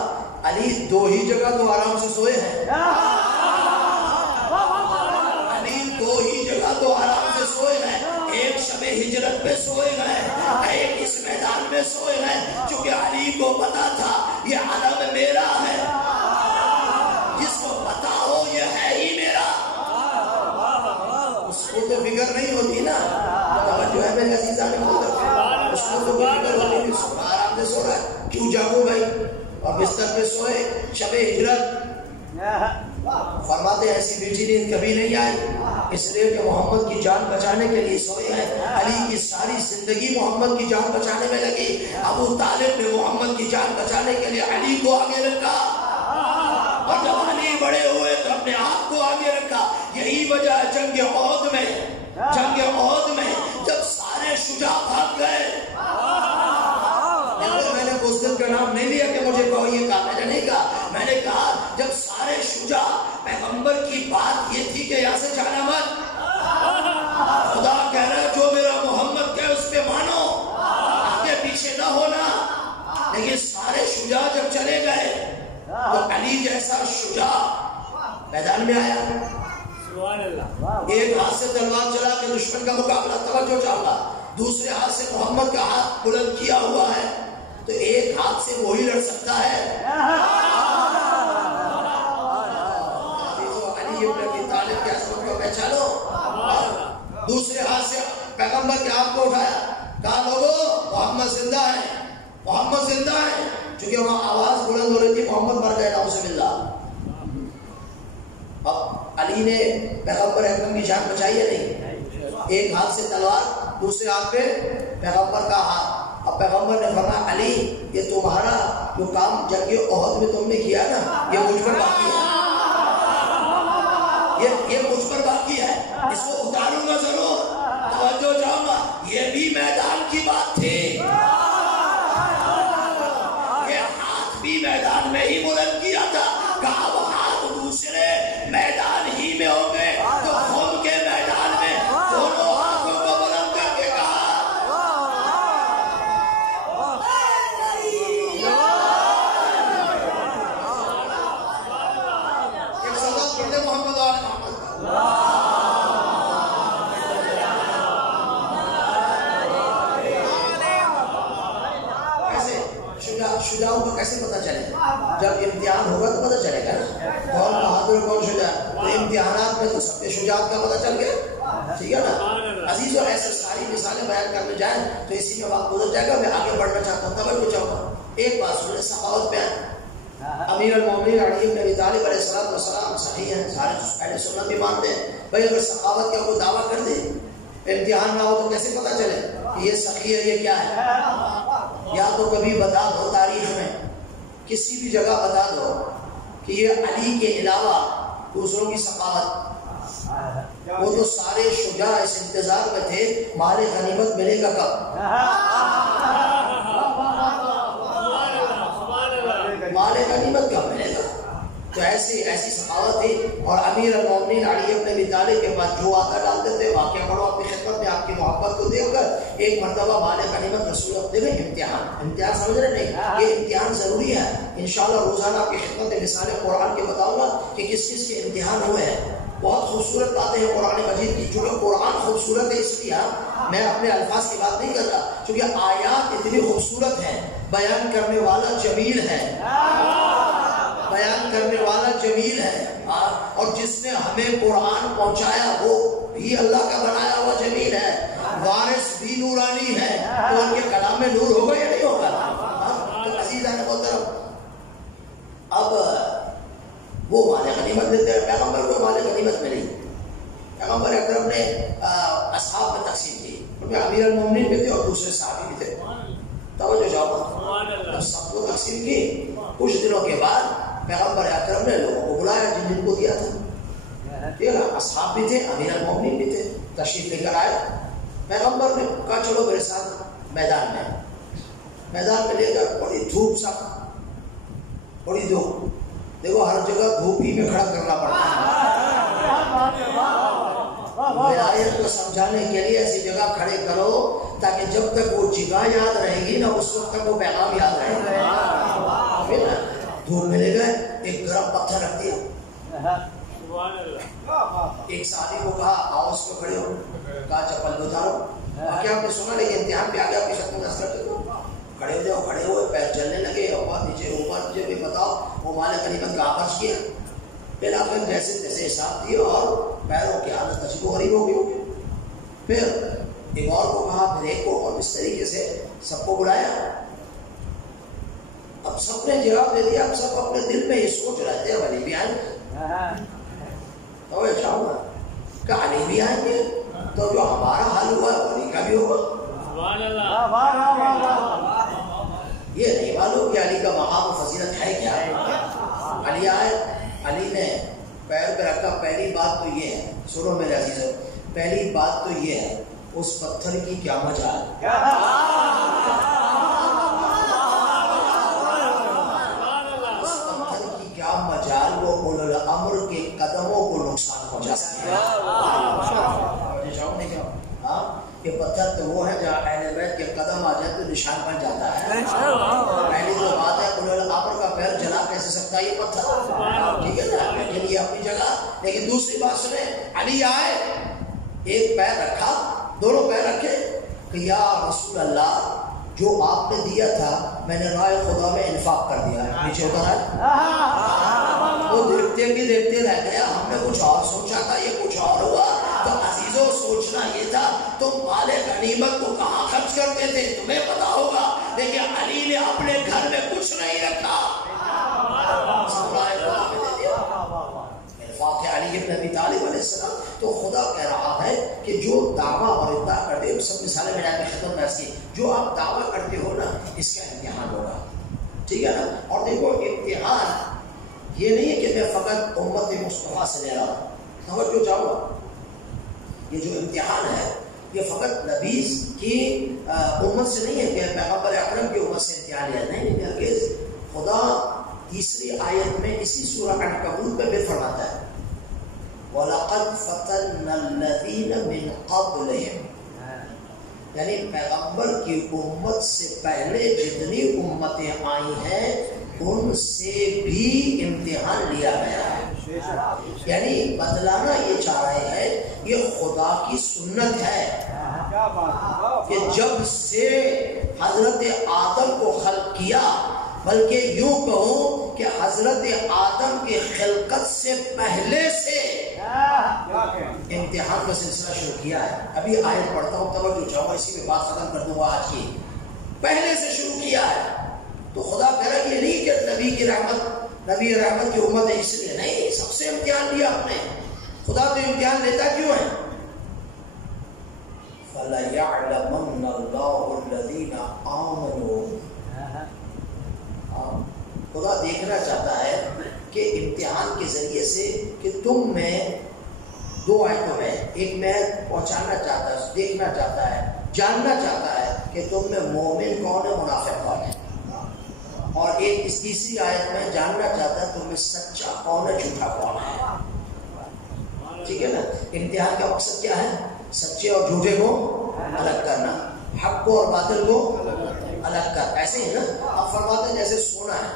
علی دو ہی جگہ تو آرام سے سوئے ہیں، علی دو ہی جگہ تو آرام سے سوئے ہیں۔ ایک شب ہجرت پہ سوئے گئے، ایک اس میدان میں سوئے گئے، چونکہ علی کو پتا تھا یہ علم میرا ہے، جس کو پتا ہو یہ ہے ہی میرا، اس کو تو فکر نہیں ہوتی نا۔ توجہ ہے میرے عزیزان، اس کو تو فکر ہوتی نہیں، آرام سے سو رہا ہے، کیوں جاگو بھائی، اور بستر پہ سوئے۔ شب ہجرت فرماتے ہیں ایسی میٹھی نیند کبھی نہیں آئی، اس لیے کہ محمد کی جان بچانے کے لیے سوئے ہیں۔ علی کی ساری زندگی محمد کی جان بچانے میں لگی، ابو طالب نے محمد کی جان بچانے کے لیے علی کو آگے رکھا، اور جب علی بڑے ہوئے تو اپنے آپ کو آگے رکھا۔ یہی وجہ ہے جنگ احد میں، جنگ احد میں جب سارے شجاع بھاگ گئے، میں نے اس دن کا نام نہیں لیا کہ مجھے کہو یہ کہا، میں نے نہیں کہا، میں نے کہا جب سارے شجاع، پیغمبر کی بات یہ تھی کہ یہاں سے جانا مت، خدا کہہ رہا ہے جو میرا محمد کہے اس پہ مانو، آگے پیچھے نہ ہونا۔ لیکن سارے شجاع جب چلے گئے تو علی جیسا شجاع میدان میں آیا، ایک ہاتھ سے تلوار چلا کے دشمن کا مقابلہ، توجہ چاہتا، دوسرے ہاتھ سے محمد کا ہاتھ بلند کیا ہوا ہے، تو ایک ہاتھ سے وہی لڑ سکتا ہے۔ علی ابن ابی طالب کی عظمت کو پہچانو، دوسرے ہاتھ سے پیغمبر کے ہاتھ کو اٹھایا، کہا لوگو محمد زندہ ہے، محمد زندہ ہے، چونکہ وہاں آواز بلند ہو رہی تھی محمد مر گئے نعوذ باللہ۔ اب علی نے پیغمبر اکرم کی جان بچائی ہے نہیں، ایک ہاتھ سے تلوار، دوسرے ہاتھ پہ پیغمبر کا ہاتھ۔ اب پیغمبر نے فرمایا علی یہ تمہارا جو کام جنگ احد میں تم نے کیا نا، یہ مجھ پر باقی ہے، یہ مجھ پر باقی ہے، اس کو اتاروں گا ضرور۔ توجہ چاہوں گا، یہ بھی میدان کی بات تھی، یہ ہاتھ بھی میدان میں ہی بلند کیا تھا، کہا وہ ہاتھ دوسرے میدان ہی میں ہوں گے تو خود کے میدان میں دونوں ہاتھوں کو بلند کر کے کہا ایک صلوات پڑھ لے محمد آل محمد۔ شجاعوں کو کیسے پتہ چلے؟ جب امتحان ہوگا تو پتہ چلے گا نا کون بہادر کون شجاع، تو امتحانات میں تو سب کے شجاعت کا پتہ چل گیا، ٹھیک ہے نا عزیزو۔ ایسے ساری مثالیں بیان کرنے جائیں تو اسی میں وقت گزر جائے گا، میں آگے بڑھنا چاہتا ہوں، توجہ چاہوں گا۔ ایک بات سنیں، سخاوت پہ امیر المومنین علی بن ابی طالب علیہ السلام صحیح ہے، سارے اہل سنت بھی مانتے ہیں، بھائی اگر سخاوت کا کوئی دعویٰ کر دے امتحان نہ ہو تو کیسے پتہ چلے کہ یہ سخی ہے، یہ کیا ہے؟ یا تو کبھی بتا دو تاریخ میں کسی بھی جگہ بتا دو کہ یہ علی کے علاوہ دوسروں کی سخاوت، وہ تو سارے شجاع اس انتظار میں تھے مال غنیمت ملے گا کب، مال غنیمت کب ملے گا، تو ایسی سخاوت تھی۔ اور امیر المومنین علی بن ابی طالب کے بعد جو آتا ڈالتے تھے، واقعہ پڑھو اپنی خدمت خدمت میں آپ کی محبت کو دیکھ کر ایک مرتبہ مال غنیمت رسول دیکھیں امتحان سمجھ رہے نہیں، یہ امتحان ضروری ہے. انشاءاللہ روزانہ آپ کی خدمت میں مثال قرآن کے بتاؤں گا کہ کس کس کے امتحان ہوئے ہیں. بہت خوبصورت باتیں ہیں قرآن مجید کی. چونکہ قرآن خوبصورت ہے اس لیے میں اپنے الفاظ کی بات نہیں کر رہا، چونکہ آیات اتنی خوبصورت ہیں. بیان کرنے والا جمیل ہے، بیان کرنے والا جمیل ہے، اور جس نے ہمیں قرآن پہنچایا وہ بھی اللہ کا بنایا ہوا جمیل ہے. وارث بھی نورانی ہے، تو ان کے کلام میں نور ہوگا یا نہیں ہوگا؟ تو عزیزان محترم، اب وہ مال غنیمت دیتے ہیں. پیغمبر کو مال غنیمت ملی، پیغمبر اکرم نے اصحاب میں تقسیم کی. ان میں امیر المومنین بھی تھے اور دوسرے صحابی بھی تھے. توجہ جاؤ، سب کو تقسیم کی. کچھ دنوں کے بعد پیغمبر اکرم نے لوگوں کو بلایا جن کو دیا تھا. ٹھیک ہے، اصحاب بھی تھے، امیر المومنین بھی تھے، تشریف لے کر آئے. پیغمبر نے کہا چلو میرے ساتھ میدان میں لے کر بڑی دھوپ سا، بڑی دھوپ، دیکھو ہر جگہ دھوپ ہی میں کھڑا کرنا پڑتا ہے. ولایت کو سمجھانے کے لیے ایسی جگہ کھڑے کرو تاکہ جب تک وہ جگہ یاد رہے گی نا اس وقت تک وہ پیغام یاد رہے گا. دھوپ میں لے گئے، ایک گرم پتھر رکھ دیا. ایک صحابی کو کہا آؤ اس کو کھڑے ہو، کہا چپل اتارو. باقی آپ نے سنا لیکن امتحان پہ آ گیا آپ کی شکل میں اثر کرتے ہو. کھڑے ہو جاؤ، کھڑے ہوئے، پیر چلنے لگے، اوپر نیچے بھی بتاؤ. وہ مال غنیمت کا آغاز کیا. پھر آپ نے جیسے تیسے حساب دیے اور پیروں کی حالت عجیب و غریب ہو گئی. پھر ایک اور کو کہا، پھر ایک کو، اور اس طریقے سے سب کو بلایا. اب سب نے جواب دے دیا. اب سب اپنے دل میں یہ سوچ رہے تھے علی بھی آئیں گے، تو یہ چاہوں گا کہ علی بھی آئیں گے تو جو ہمارا حال ہوا ہے علی کا بھی ہوگا. یہ نہیں معلوم کہ علی کا مقام و فضیلت ہے کیا. علی آئے، علی نے پیر پہ رکھا. پہلی بات تو یہ ہے، سنو میرے عزیزو، پہلی بات تو یہ ہے اس پتھر کی کیا مجال، اس پتھر کی کیا مجال وہ اولو الامر کے قدموں کو نقصان پہنچا سکتے ہیں. یہ پتھر تو وہ ہے جہاں اہل بیت کے قدم آ جائے تو نشان بن جاتا ہے. پہلی تو بات ہے اولو الامر کا پیر جلا کیسے سکتا ہے یہ پتھر، ٹھیک ہے نا، لیکن یہ اپنی جگہ. لیکن دوسری بات سنیں، علی آئے، ایک پیر رکھا، دونوں پیر رکھے کہ یا رسول اللہ جو آپ نے دیا تھا میں نے راہ خدا میں انفاق کر دیا. نیچے اتر آئے. وہ دیکھتے رہ گیا. ہم نے کچھ اور سوچا تھا، یہ کچھ اور ہوا. تو عزیزوں سوچنا یہ تھا تم مال غنیمت کو کہاں خرچ کرتے تھے تمہیں پتا ہوگا، لیکن علی نے اپنے گھر میں کچھ نہیں رکھا، انفاق علی ابن ابی طالب علیہ السلام. تو خدا کہہ رہا ہے کہ جو دعویٰ اور ادعا کرتے ہو، سب مثالیں میں نے آپ کی خدمت میں عرض کی، جو آپ دعویٰ کرتے ہو نا اس کا امتحان ہوگا، ٹھیک ہے نا. اور دیکھو امتحان یہ نہیں ہے کہ میں فقط امت مصطفیٰ سے لے رہا ہوں. توجہ چاہو، یہ جو امتحان ہے یہ فقط نبی کی امت سے نہیں ہے کہ پیغمبر اکرم کی امت سے امتحان لیا. نہیں، بلکہ خدا تیسری آیت میں اسی سورہ عنکبوت میں بھی فرماتا ہے وَلَقَدْ فَتَنَّ الَّذِينَ مِنْ قَبْلِهِمْ، یعنی پیغمبر کی امت سے پہلے جتنی امتیں آئی ہیں ان سے بھی امتحان لیا گیا ہے. یعنی بدلانا یہ چاہ رہے ہیں، یہ خدا کی سنت ہے کہ جب سے حضرت آدم کو خلق کیا، بلکہ یوں کہوں کہ حضرت آدم کی خلقت سے پہلے سے امتحان کا سلسلہ شروع کیا ہے. ابھی آیت پڑھتا ہوں، توجہ چاہوں، اسی میں بات ختم کر دوں گا آج کی. پہلے سے شروع کیا ہے. تو خدا کہہ رہا ہے یہ نہیں کہ نبی کی رحمت کی امت ہے اس لیے نہیں، سب سے امتحان لیا آپ نے. خدا تو امتحان لیتا کیوں ہے؟ فَلَيَعْلَمَنَّ اللَّهُ الَّذِينَ آمَنُوا. خدا دیکھنا چاہتا ہے کہ امتحان کے ذریعے سے کہ تم میں دو آیتوں میں، ایک میں پہنچانا چاہتا ہے، دیکھنا چاہتا ہے، جاننا چاہتا ہے کہ تم میں مومن کون ہے، منافق کون ہے. اور ایک اس تیسری آیت میں جاننا چاہتا ہے تم میں سچا کون ہے، جھوٹا کون ہے. ٹھیک ہے نا. امتحان کا مقصد کیا ہے؟ سچے اور جھوٹے کو الگ کرنا، حق کو اور باطل کو الگ کر. ایسے ہی نا آپ فرماتے ہیں جیسے سونا ہے،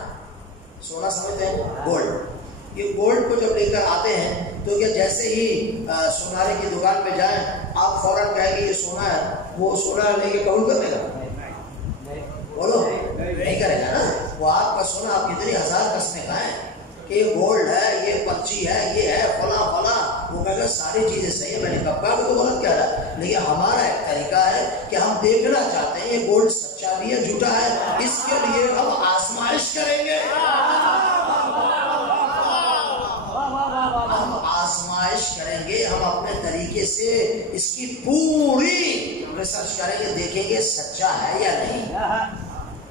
سونا سمجھتے ہیں گولڈ، یہ گولڈ کو جب لے کر آتے ہیں تو کیا جیسے ہی سونارے کی دکان پہ جائیں آپ فوراً کہیں گے یہ سونا ہے، وہ سونا لے کے قبول کر لے گا؟ بولو نہیں کرے گا نا. وہ آپ کا سونا آپ کتنی ہزار قسمیں کھائیں کہ یہ گولڈ ہے، یہ پرچی ہے، یہ ہے فلاں فلاں، وہ کہے گا ساری چیزیں صحیح ہے، میں نے کب کہا کہ تو غلط کہہ رہا ہے. لیکن ہمارا ایک طریقہ ہے کہ ہم دیکھنا چاہتے ہیں یہ گولڈ سچا بھی ہے جھوٹا ہے، اس کے لیے ہم آزمائش کریں گے. ہم آزمائش کریں گے، ہم اپنے طریقے سے اس کی پوری ریسرچ کریں گے، دیکھیں گے سچا ہے یا نہیں.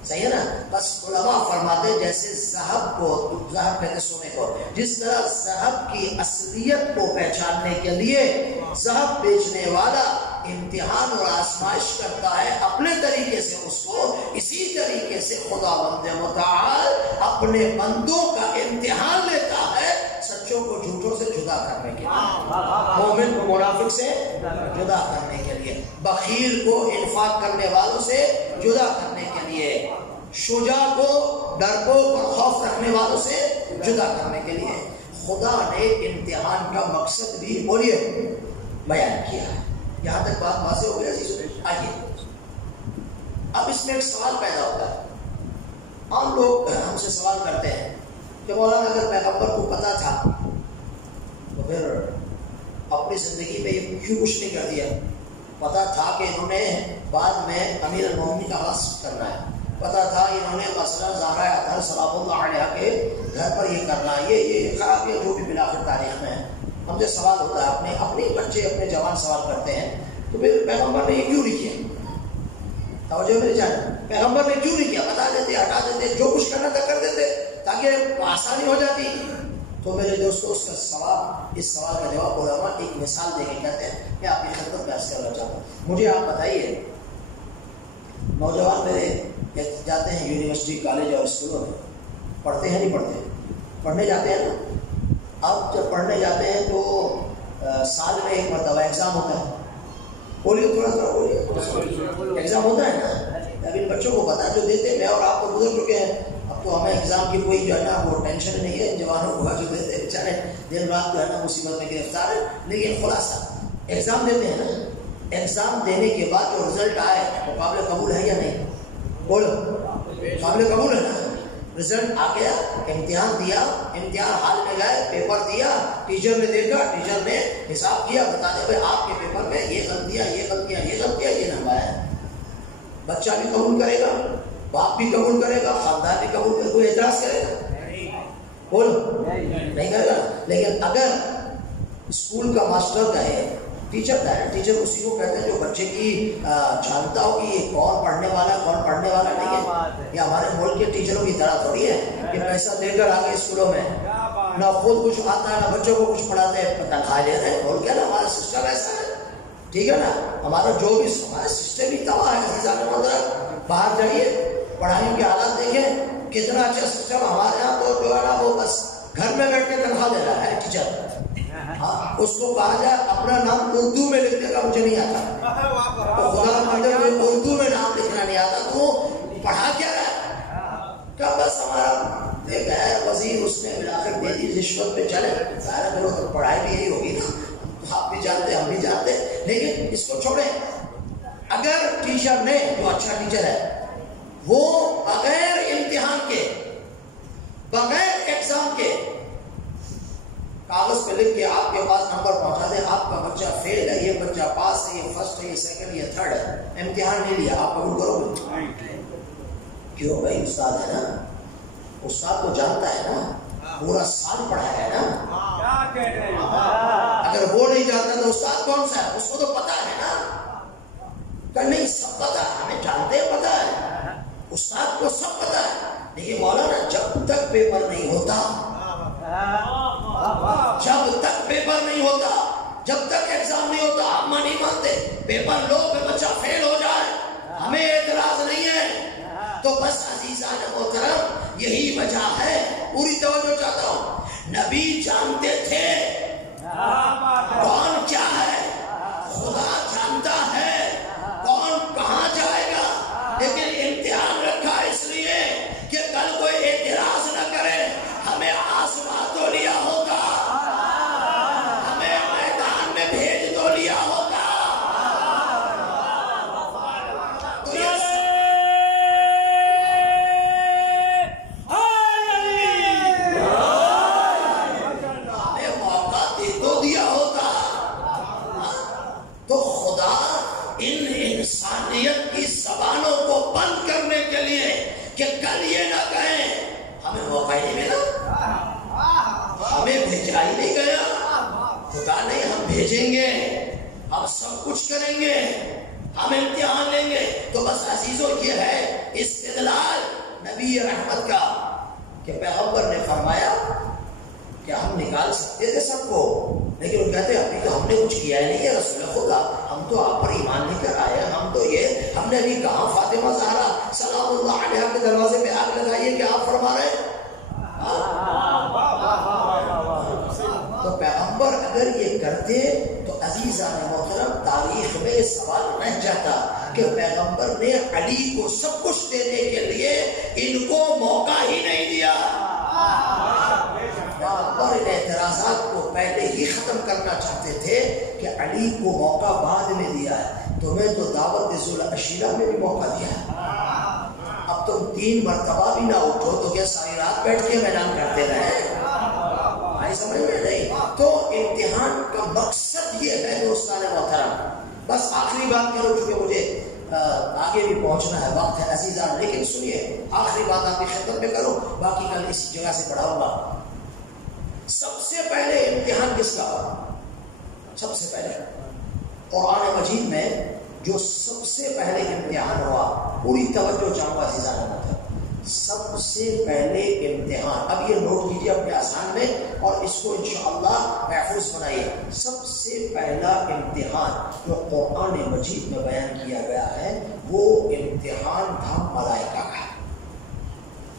صحیح ہے نا. بس علماء فرماتے جیسے ذہب کو، ذہب کہتے سونے کو، جس طرح ذہب کی اصلیت کو پہچاننے کے لیے ذہب بیچنے والا امتحان اور آزمائش کرتا ہے اپنے طریقے سے اس کو، اسی طریقے سے خداوند متعال اپنے بندوں کا امتحان لیتا ہے سچوں کو جھوٹوں سے جدا کرنے کے لیے، مومن کو منافق سے جدا کرنے کے لیے، بخیل کو انفاق کرنے والوں سے جدا کرنے کے لیے، شجاع کو ڈرپوک اور خوف رکھنے والوں سے جدا کرنے کے لیے. خدا نے امتحان کا مقصد بھی بولیے بیان کیا ہے. یہاں تک بات واضح ہو گئی عزیزو. آئیے اب اس میں ایک سوال پیدا ہوتا ہے. عام لوگ ہم سے سوال کرتے ہیں کہ مولانا اگر پیغمبر کو پتا تھا تو پھر اپنی زندگی میں یہ کیوں کچھ نہیں کر دیا؟ پتا تھا کہ انہوں نے بعد میں امیر المومنین کا غصب کرنا ہے، پتا تھا انہوں نے مثلا زہرا اطہر سلام اللہ علیہ کے گھر پر یہ کرنا ہے، یہ کہا کہ جو بھی بالآخر تاریخ میں ہے. ہم سے سوال ہوتا ہے، اپنے بچے اپنے جوان سوال کرتے ہیں تو پھر پیغمبر نے یہ کیوں نہیں کیا؟ توجہ میری جان، پیغمبر نے کیوں نہیں کیا؟ بتا دیتے، ہٹا دیتے، جو کچھ کرنا تھا کر دیتے تاکہ آسانی ہو جاتی. تو میرے دوستوں اس کا سوال، اس سوال کا جواب علماء ایک مثال دے کے کہتے ہیں. میں آپ کی خدمت میں عرض کرنا چاہتا ہوں. مجھے آپ بتائیے، نوجوان میرے جاتے ہیں یونیورسٹی کالج اور اسکولوں میں، پڑھتے ہیں نہیں پڑھتے؟ پڑھنے جاتے ہیں نا. اب جب پڑھنے جاتے ہیں تو سال میں ایک مرتبہ ایگزام ہوتا ہے. بولیے تھوڑا تھوڑا بولیے. ایگزام ہوتا ہے نا. اب ان بچوں کو پتا جو دیتے، میں اور آپ کو گزر چکے ہیں، اب تو ہمیں ایگزام کی کوئی جو ہے نا وہ ٹینشن نہیں ہے. جوانوں کو جو دیتے بیچارے دن رات جو ہے نا مصیبت میں گرفتار ہے. لیکن خلاصہ ایگزام دیتے ہیں نا، ایگزام دینے کے بعد جو رزلٹ آئے وہ قابل قبول ہے یا نہیں؟ بولو قابل قبول ہے نا. رزلٹ آ گیا، امتحان دیا، امتحان ہال میں گئے، پیپر دیا، ٹیچر نے دیکھا، ٹیچر نے حساب کیا، بتا دیا بھائی آپ کے پیپر میں یہ غلطیاں، یہ غلطیاں، یہ غلطیاں، یہ نمبر ہے. بچہ بھی قبول کرے گا، باپ بھی قبول کرے گا، خاندان بھی قبول کرے گا، کوئی اعتراض کرے گا؟ بولو نہیں کرے گا. لیکن اگر اسکول کا ماسٹر کہے، ٹیچر کا ہے، ٹیچر اسی کو کہتے ہیں جو بچے کی جانتا ہو کہ یہ کون پڑھنے والا ہے کون پڑھنے والا نہیں ہے. یہ ہمارے ملک کے ٹیچروں کی طرح تھوڑی ہے کہ پیسہ دے کر آگے اسکولوں میں نہ خود کچھ آتا ہے نہ بچوں کو کچھ پڑھاتے ہیں، تنخواہ لے رہے ہیں. بول کیا نا ہمارا سسٹم ایسا ہے، ٹھیک ہے نا. ہمارا جو بھی ہمارا سسٹم ہی تباہ ہے. باہر جائیے، پڑھائی کے حالات دیکھیں، کتنا اچھا سسٹم. ہمارے یہاں تو جو ہے نا وہ بس گھر میں بیٹھ کے تنخواہ دے رہا ہے ٹیچر. اس کو کہا جائے اپنا نام اردو میں لکھنے کا مجھے نہیں آتا، تو خدا مندر میں اردو میں نام لکھنا نہیں آتا، تو پڑھا کیا رہا ہے؟ کیا بس ہمارا ایک ہے وزیر، اس نے بالآخر دے دی، رشوت پہ چلے. ظاہر کرو تو پڑھائی بھی یہی ہوگی نا، آپ بھی جانتے ہم بھی جانتے. لیکن اس کو چھوڑیں. اگر ٹیچر نے، جو اچھا ٹیچر ہے، وہ بغیر امتحان کے، بغیر ایگزام کے کاغذ پہ لکھ کے آپ کے پاس نمبر پہنچا دے، آپ کا بچہ فیل ہے، یہ بچہ پاس ہے، یہ فرسٹ ہے، یہ سیکنڈ، یہ تھرڈ ہے، امتحان نہیں لیا، آپ قبول کرو گے؟ کیوں بھائی؟ استاد ہے نا، استاد کو جانتا ہے نا، پورا سال پڑھا ہے نا. اگر وہ نہیں جانتا تو استاد کون سا ہے؟ اس کو تو پتا ہے نا. کہ نہیں سب پتا ہے، ہمیں جانتے ہیں پتا ہے، استاد کو سب پتا ہے. لیکن مولانا جب تک پیپر نہیں ہوتا، جب تک پیپر نہیں ہوتا، جب تک ایگزام نہیں ہوتا، ہم نہیں مانتے. پیپر لو کہ بچہ فیل ہو جائے، ہمیں اعتراض نہیں ہے. تو بس عزیزان محترم یہی وجہ ہے. پوری توجہ چاہتا ہوں. نبی جانتے تھے کون کیا ہے، خدا کہ کل یہ نہ کہیں ہمیں موقع ہی نہیں ملا، ہمیں بھیجا ہی نہیں گیا، خدا نہیں ہم بھیجیں گے، ہم سب کچھ کریں گے، ہم امتحان لیں گے۔ تو بس عزیزو یہ ہے استدلال نبی رحمت کا کہ پیغمبر نے فرمایا کہ ہم نکال سکتے تھے سب کو، لیکن وہ کہتے ہیں ابھی تو ہم نے کچھ کیا ہی نہیں ہے رسول خدا، ہم تو آپ پر ایمان لے کر آئے ہیں، ہم تو یہ ہم نے ابھی کہا فاطمہ زہرا سلام اللہ علیہا کے دروازے پہ آگ لگائیے کہ آپ فرما رہے ہیں۔ تو پیغمبر اگر یہ کرتے تو عزیزان محترم تاریخ میں یہ سوال رہ جاتا کہ پیغمبر نے علی کو سب کچھ دینے کے لیے ان کو موقع ہی نہیں دیا، اور ان اعتراضات کو پہلے ہی ختم کرنا چاہتے تھے کہ علی کو موقع بعد میں دیا ہے، تمہیں تو دعوت ذوالعشیرہ میں بھی موقع دیا ہے، اب تم 3 مرتبہ بھی نہ اٹھو تو کیا ساری رات بیٹھ کے اعلان کرتے رہے؟ بھائی سمجھ میں نہیں؟ تو امتحان کا مقصد یہ ہے دوستان محترم۔ بس آخری بات کرو چونکہ مجھے آگے بھی پہنچنا ہے، وقت ہے عزیزان، لیکن سنیے آخری بات آپ کی خدمت میں کرو، باقی کل اسی جگہ سے پڑھاؤں گا۔ سب سے پہلے امتحان کس کا؟ سب سے پہلے قرآن مجید میں جو سب سے پہلے امتحان ہوا، پوری توجہ چاہوں گا عزیزان محترم، سب سے پہلے امتحان، اب یہ نوٹ کیجیے اپنے آسان میں اور اس کو انشاءاللہ محفوظ بنائیے۔ سب سے پہلا امتحان جو قرآن مجید میں بیان کیا گیا ہے وہ امتحان تھا ملائکہ کا۔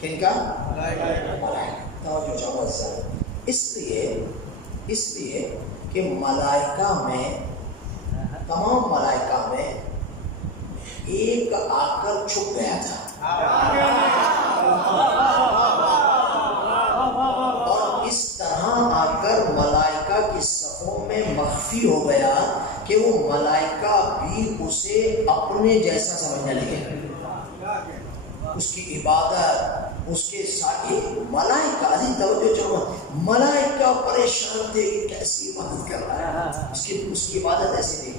کن کا؟ ملائکہ۔ توجہ چاہوں گا اس لیے کہ ملائکہ میں، تمام ملائکہ میں ایک آ کر چھپ گیا تھا، اور اس طرح آ کر ملائکہ کی صفوں میں مخفی ہو گیا کہ وہ ملائکہ بھی اسے اپنے جیسا سمجھنے لگے، اس کی عبادت، اس کے ساتھ ملائکہ، عزیز توجہ چاہوں، ملائکہ پریشان تھے کہ کیسی عبادت کر رہا ہے، اس کی عبادت ایسی تھی۔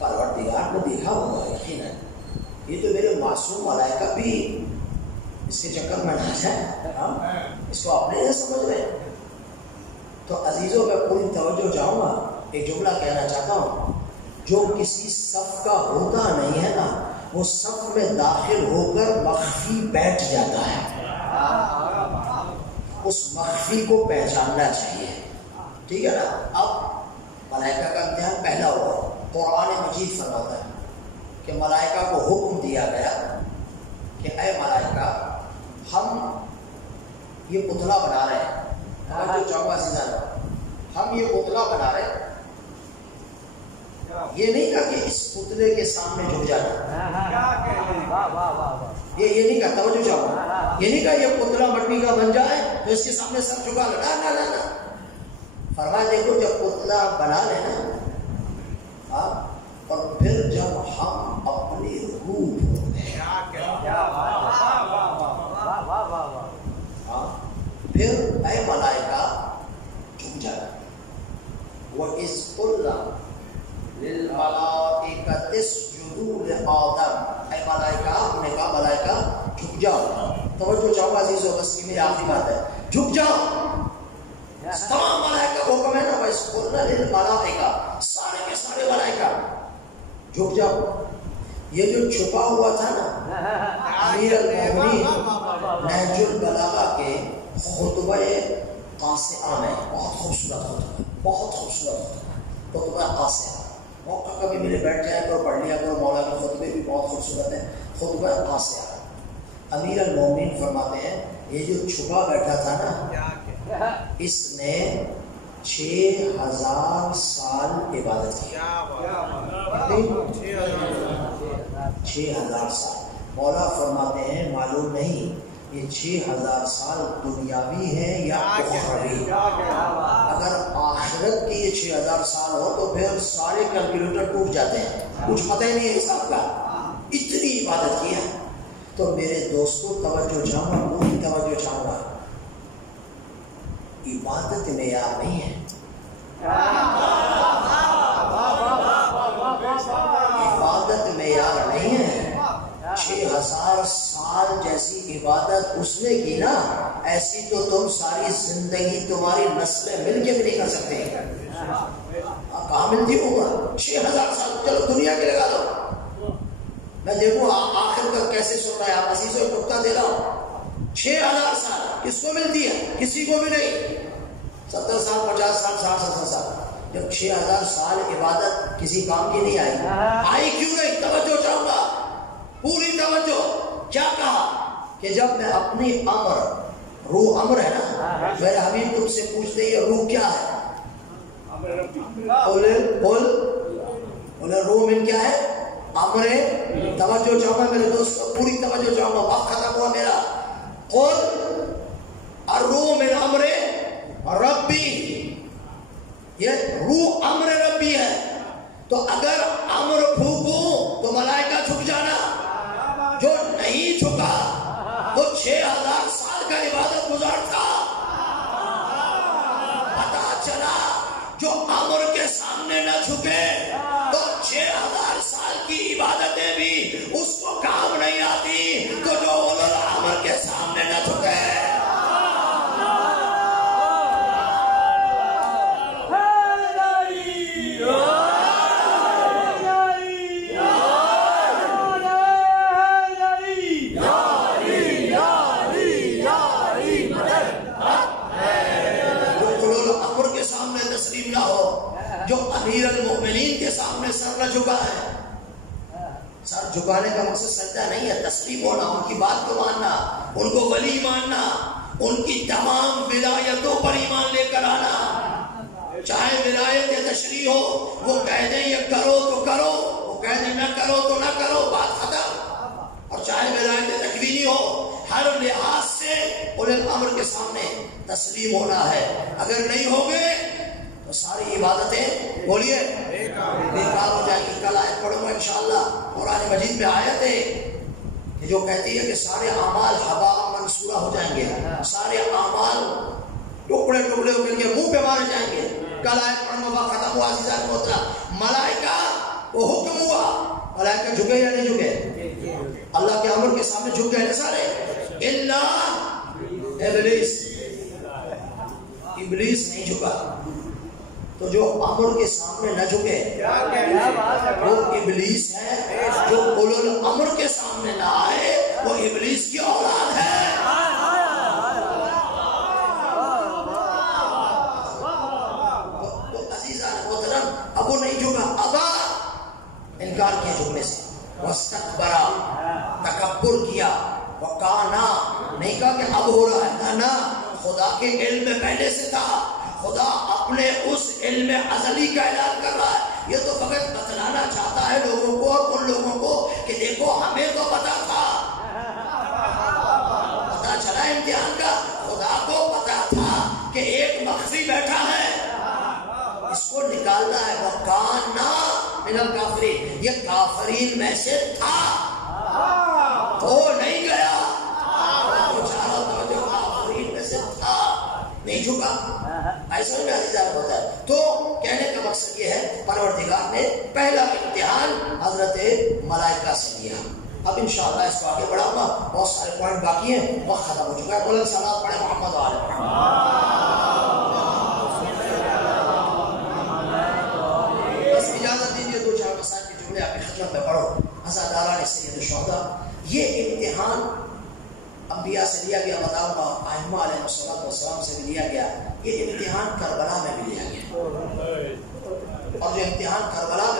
پروردگار نے دیکھا ہوگا یقیناً یہ تو میرے معصوم ملائکہ بھی اس کے چکر میں نہ جائے، اس کو اپنے نہیں سمجھ رہے۔ تو عزیزوں میں پوری توجہ چاہوں گا، ایک جملہ کہنا چاہتا ہوں، جو کسی صف کا ہوتا نہیں ہے نا وہ صف میں داخل ہو کر مخفی بیٹھ جاتا ہے، اس مخفی کو پہچاننا چاہیے، ٹھیک ہے نا۔ اب ملائکہ کا امتحان پہلا ہوا، قرآن مجید فرماتا ہے کہ ملائکہ کو حکم دیا گیا کہ اے ملائکہ ہم یہ پتلا بنا رہے ہیں، جو چاہوں ہم یہ پتلا بنا رہے ہیں، یہ نہیں کہا کہ اس پتلے کے سامنے جھک جانا، یہ نہیں کہا، توجہ چاہوں، یہ نہیں کہا یہ پتلا مٹی کا بن جائے تو اس کے سامنے سر جھکا لگا، نہ فرمایا دیکھو جب پتلا بنا لینا اور پھر جب ہم اپنی روح پھر اے ملائکہ جھک جانا، وَإِذْ قُلْنَا لِلْمَلَائِكَةِ اسْجُدُوا لِآدَمَ، اے ملائکہ، ہم نے کہا ملائکہ جھک جاؤ۔ توجہ چاہوں گا عزیزوں، بس یہ میری آخری بات ہے، جھک جاؤ۔ تمام ملائکہ کو حکم ہے نا، وَإِذْ قُلْنَا لِلْمَلَائِكَةِ، سارے کے سارے ملائکہ جھک جاؤ۔ یہ جو چھپا ہوا تھا نا امیر المومنین نہج البلاغہ کے خطبہ قاصعہ میں، بہت خوبصورت خطبہ، بہت خوبصورت خطبہ قاصعہ، موقع کبھی میرے بیٹھ جائے کرو پڑھ لیا کرو، مولا کے خطبے بھی بہت خوبصورت ہیں، خطبہ قاصعہ۔ امیر المومنین فرماتے ہیں یہ جو چھپا بیٹھا تھا نا اس نے 6000 سال عبادت کی، 6000 سال۔ مولا فرماتے ہیں معلوم نہیں یہ 6000 سال دنیاوی ہے یا اخروی، اگر آخرت کی یہ 6000 سال ہو تو پھر سارے کیلکولیٹر ٹوٹ جاتے ہیں، کچھ پتہ ہی نہیں ہے حساب کا، اتنی عبادت کی ہے۔ تو میرے دوستوں توجہ چاہوں گا، پوری توجہ چاہوں گا، عبادت معیار نہیں ہے، عبادت معیار نہیں ہے۔ 6000 سال جیسی عبادت اس نے کی نا، ایسی تو تم ساری زندگی تمہاری نسلیں مل کے بھی نہیں کر سکتے. کہاں ملتی ہوگا 6000 سال؟ چلو دنیا کے لگا دو، میں دیکھوں آخر تک کیسے سن رہا ہے. آپ عزیزوں کو نقطہ دے رہا ہوں. 6000 سال کس کو ملتی ہے؟ کسی کو بھی نہیں. 70 سال 50 سال 60 70 سال. جب 6000 سال عبادت کسی کام کی نہیں آئی کیوں نہیں؟ توجہ چاہوں گا، پوری توجہ. کیا کہا کہ جب میں اپنی امر، روح امر ہے نا، میرے حبیب تم سے پوچھتے یہ روح کیا ہے؟ بولے روح من کیا ہے؟ امر. توجہ چاہوں گا میرے دوستوں، پوری توجہ چاہوں گا، وقت ختم ہوا میرا. قل الروح من امر ربی، یہ روح امر ربی ہے. تو اگر امر پھونکوں تو ملائکہ جھک جانا، جو نہیں جھکا وہ 6000 سال کا عبادت گزار تھا. پتا چلا جو امر کے سامنے نہ جھکے تو 6000 سال کی عبادتیں بھی اس کو کام نہیں آتی. تو جو امر کے سامنے نہ جھکے، جو امیر المؤمنین کے سامنے سر نہ جھکا ہے. سر جھکانے کا مقصد سجدہ نہیں ہے، تسلیم ہونا، ان کی بات کو ماننا، ان کو ولی ماننا، ان کی تمام ولایتوں پر ایمان لے کر آنا. چاہے ولایت تشریح ہو، وہ کہہ دیں یہ کرو تو کرو، وہ کہہ دیں نہ کرو تو نہ کرو، بات ختم. اور چاہے ولایت تکوینی ہو، ہر لحاظ سے اولی الامر کے سامنے تسلیم ہونا ہے. اگر نہیں ہوگے تو ساری عبادتیں بولیے بیکار ہو جائیں گی. کل آیت پڑھوں گا انشاءاللہ. قرآن مجید میں آیت ہے کہ جو کہتی ہے کہ سارے اعمال ہباء منصورہ ہو جائیں گے، سارے اعمال ٹکڑے ٹکڑے ہو کے منہ پہ مارے جائیں گے. کل آیت پڑھوں گا، ختم ہوا عزیزان محترم. ملائکہ کو حکم ہوا، ملائکہ جھکے یا نہیں جھکے؟ اللہ کے امر کے سامنے جھک گئے سارے، الا ابلیس. ابلیس نہیں جھکا. تو جو امر کے سامنے نہ جھکے وہ ابلیس ہے. جو اولو الامر کے سامنے نہ آئے وہ ابلیس کی اولاد ہے. تو عزیزان محترم، اب وہ نہیں جھکا، ابا انکار کیا جھکنے سے. واستکبرا، تکبر کیا. وکانا، نہیں کہا کہ اب ہو رہا ہے، نہ، خدا کے علم میں پہلے سے تھا. خدا اپنے اس علم ازلی کا اعلان کر رہا ہے. یہ تو فقط بتلانا چاہتا ہے لوگوں کو اور ان لوگوں کو کہ دیکھو ہمیں تو پتا تھا. پتا چلا امتحان کا. خدا کو پتا تھا کہ ایک مخفی بیٹھا ہے، اس کو نکالنا ہے. وہ کانا من الکافرین، یہ کافرین میں سے تھا، وہ نہیں گیا. کافرین میں سے تھا، نہیں جھکا. ایسا میں عزیزان ہوتا ہے. تو کہنے کا مقصد یہ ہے پروردگار نے پہلا امتحان حضرت ملائکہ سے لیا. اب انشاءاللہ اس کو آگے بڑھاؤں گا، بہت سارے پوائنٹ باقی ہیں، وقت ختم ہو چکا ہے. بلند صلوات پڑھیں محمد و آل محمد. بس اجازت دیجیے 2-4 مسائل کے جملے آپ کی خدمت میں پڑھو. عزاداران سید الشہداء، یہ امتحان انبیاء سے لیا گیا، بتاؤں گا ائمہ علیہ السلام سے بھی لیا گیا. یہ امتحان کربلا میں بھی لیا گیا، اور جو امتحان کربلا میں